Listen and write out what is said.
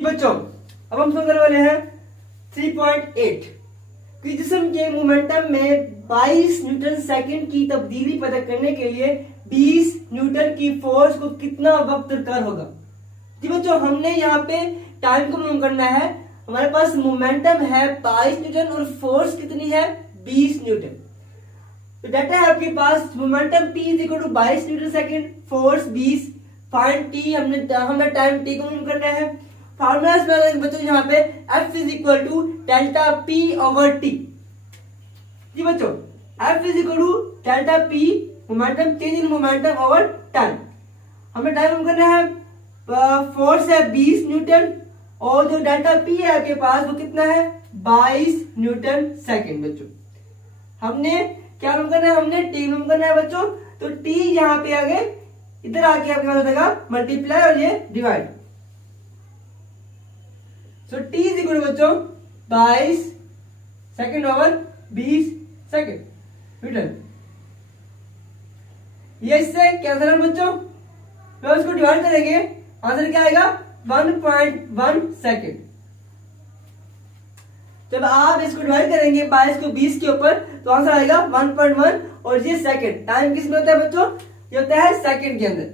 बच्चों अब हम करने वाले हैं 3.8 कि जिस्म के मोमेंटम में 22 न्यूटन सेकंड की तब्दीली पैदा करने के लिए 20 न्यूटन की फोर्स को कितना वक्त दरकार होगा। जी बच्चों हमने यहाँ पे टाइम को मालूम करना है। हमारे पास मोमेंटम है 22 न्यूटन और फोर्स कितनी है 20 न्यूटन। तो डाटा है आपके पास momentum P is equal to 22 newton second, force 20, find T हमने टाइम T को मालूम करना है। फॉर्मूलाज में बच्चों यहाँ पे F is equal to delta P over T। जी बच्चों F is equal to delta P momentum change in momentum over time. हमें टाइम मालूम करना है, फोर्स है 20 न्यूटन और जो डेल्टा P है आपके पास वो कितना है 22 न्यूटन सेकंड। बच्चों हमने क्या मालूम करना है, हमने T मालूम करना है बच्चों। तो T यहाँ पे आगे इधर आके आपके पास हो जाएगा मल्टीप्लाई और ये divide. So T is equal to बच्चों 22 सेकंड ओवर 20 सेकंड न्यूटन। ये इससे कैंसिल है बच्चों, तो इसको डिवाइड करेंगे आंसर क्या आएगा 1.1 सेकंड। जब आप इसको डिवाइड करेंगे 22 को 20 के ऊपर तो आंसर आएगा 1.1 और ये सेकंड। टाइम किस में होता है बच्चों, ये होता है सेकंड के अंदर।